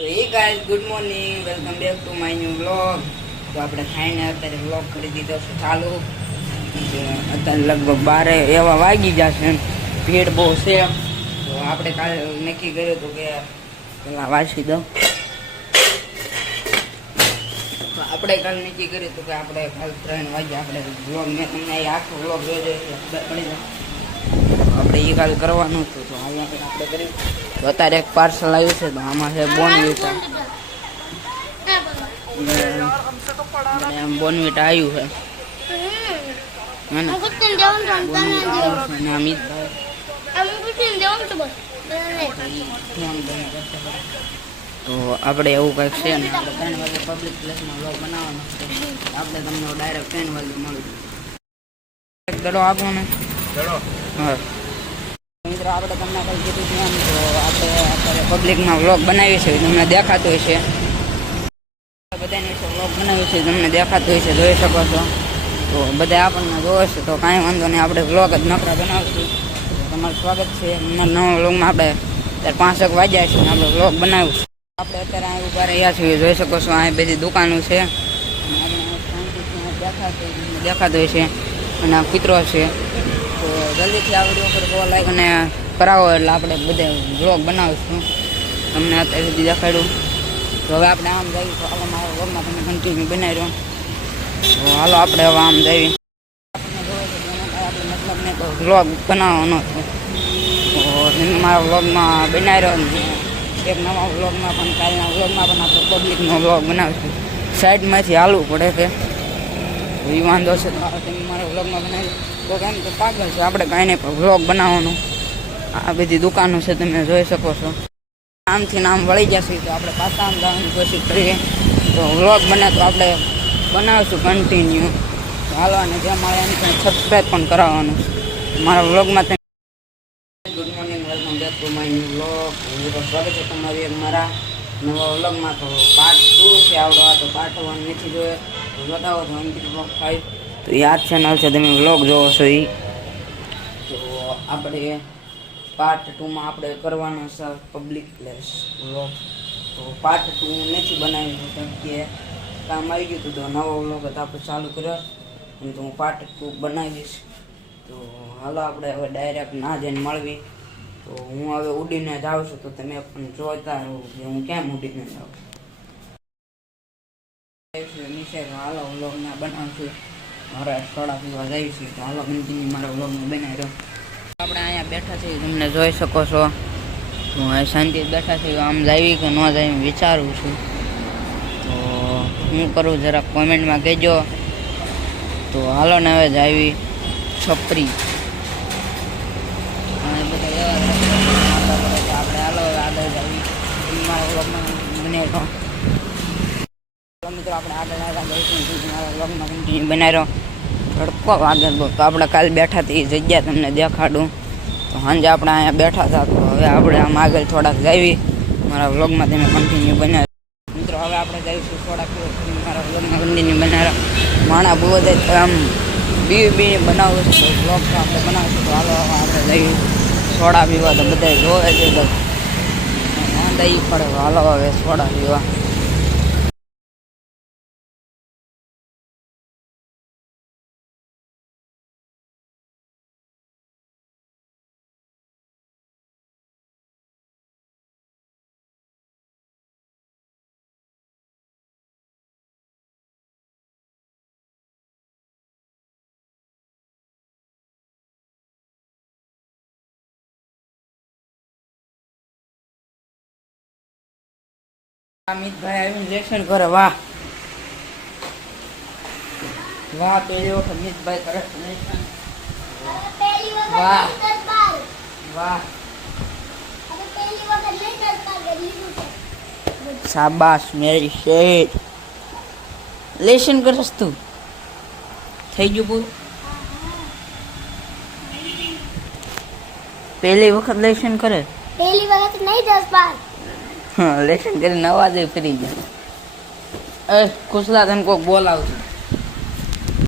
Hey guys, good morning. Welcome back to my new vlog. તો આપણે ખાઈને અત્યારે વ્લોગ કરી દીધો છે ચાલુ. અત્યારે લગભગ 12 એવા વાગી જશે. ભીડ બહુ છે. તો આપણે કાલે નક્કી કર્યું હતું કે પેલા વાંચી દો. તો આપણે કાલે નક્કી કર્યું હતું કે આપણે કાલ 3 વાગે આપણે વ્લોગ મેં તમને આખો વ્લોગ જોઈ છે ખબર પડી જાય. આપણે એ કાલ કરવાનું હતું તો અહીંયા આપણે કર્યું. તો અત્યારે એક પાર્સલ આવ્યું છે તો આમાં છે બોનવીટા બોનવીટા આવ્યું છે તો આપણે એવું કંઈક છે ને આપણે 3 વાગે પબ્લિક પ્લેસમાં વ્લોગ બનાવવાનો છે. આપણે તમને ડાયરેક્ટ 3 વાગે મળીશું. એક દડો આપો ને દડો. હા મિત્રો આપણે તમને કંઈ કીધું છે એમ તો આપણે અત્યારે પબ્લિકમાં વ્લોગ બનાવીએ છીએ તમને દેખાતું હોય છે બધાની વિશે વ્લોગ બનાવ્યું છે તમને દેખાતું હોય છે જોઈ શકો છો. તો બધા આપણને જોવે છે તો કાંઈ વાંધો નહીં આપણે વ્લોગ જ નકરા બનાવશું. તમારું સ્વાગત છે નવા વ્લોગમાં. આપણે અત્યારે 5 વાગ્યા છે આપણે વ્લોગ બનાવ્યું છે. આપણે અત્યારે અહીં ઊભા રહ્યા છીએ જોઈ શકો છો. અહીં બધી દુકાનો છે દેખાતું હોય છે અને આ કૂતરો છે. તો જલ્દીથી આ વિડીયો પર ગો લાઈક અને કરાવો એટલે આપણે બધે વ્લોગ બનાવીશું. તમને અત્યારે સુધી દેખાડ્યું. તો હવે આપણે આમ જઈએ તો હાલો મારા વ્લોગમાં તમે કન્ટિન્યુ બનાવી રહ્યો. તો હાલો આપણે હવે આમ જઈએ. આપણને જોવે છે આપણે મતલબ ને તો વ્લોગ બનાવવાનો છે. તો તમે મારા વ્લોગમાં બનાવી રહ્યો એક નવા વ્લોગમાં પણ કાલના વ્લોગમાં પણ આપણે પબ્લિકનો વ્લોગ બનાવીશું. સાઈડમાંથી હાલવું પડે છે તો એ વાંધો છે. તો તમે મારા વ્લોગમાં બનાવી તો કેમ કે પાગલ છે આપણે કાંઈ નહીં પણ વ્લોગ બનાવવાનું. આ બધી દુકાનો છે તમે જોઈ શકો છો. આમથી આમ વળી જશે તો આપણે પાછા આમ જવાની કોશિશ કરીએ. તો વ્લોગ બને તો આપણે બનાવીશું કન્ટિન્યુ. હાલો અને જે મારે એમ કંઈ સબસ્ક્રાઈબ પણ કરાવવાનું છે મારા વ્લોગમાં. Good morning, welcome back to my new vlog. સ્વાગત છે તમારું એક મારા નવા વ્લોગમાં. તો પાર્ટ 2 છે આવડો. આ તો પાર્ટ 1 નથી જોયો તો બતાવો તો અંકિત વ્લોગ 5 તો યાદ ચેનલ છે તમે વ્લોગ જોવો છો એ. તો આપણે પાર્ટ 2માં આપણે કરવાનો છે પબ્લિક પ્લેસ વ્લોગ. તો પાર્ટ 2 નથી બનાવ્યું કેમ કે કામ આવી ગયું હતું તો નવો વ્લોગ હતો આપણે ચાલુ કર્યો અને તો હું પાર્ટ 2 બનાવીશ. તો હાલો આપણે હવે ડાયરેક્ટ ના જઈને મળવી. તો હું હવે ઉડીને જાઉં છું તો તમે પણ જોતા રહો કે હું કેમ ઉડીને જાઉં નીચે. હાલો વ્લોગને બનાવશું. મારા સોડા પીવા જાય છે તો હાલો કન્ટિન્યુ મારા વ્લોગને બનાવી રહ્યો. આપણે અહીંયા બેઠા છીએ તમને જોઈ શકો છો. હું શાંતિ બેઠા છીએ. આમ જાવી કે ન જાય વિચારું છું. તો હું કરું જરાક કોમેન્ટમાં કહેજો. તો હાલો ને હવે જાવી છપરી આપણે હાલો આગળ જાવી મારા વ્લોગમાં બને તો મિત્રો આપણે આગળ જઈશું મારા વ્લોગમાં કન્ટિન્યુ બનાવી રહ્યો. તડકો વાગે તો આપણે કાલે બેઠા હતી એ જગ્યા તમને દેખાડું. તો સાંજે આપણે અહીંયા બેઠા હતા તો હવે આપણે આમ આગળ થોડાક જાવી મારા વ્લોગમાં તમે કન્ટિન્યુ બનાવી. મિત્રો હવે આપણે જઈશું થોડાક મારા વ્લોગમાં કન્ટિન્યુ બનાવ્યા. માણા બહુ બધા આમ બી બનાવવું છે તો વ્લોગ તો આપણે બનાવીશું. તો હાલો આપણે જઈએ સોડા પીવા. તો બધા જોવે છે તો દહીં પડે. હાલો હવે સોડા પીવા. અમિતભાઈ આવીને લેશન કરે. વાહ વાહ પહેલી વખત અમિતભાઈ કરે લેશન. વાહ વાહ શાબાશ મેરી શેઠ. લેશન કરસ તું થઈ ગયું પૂરું. પહેલી વખત લેશન કરે. પહેલી વખત નહીં 10-12 લેશન કરીને અવાજ ફરી જાય. ખુશલા તને કોઈક બોલાવતું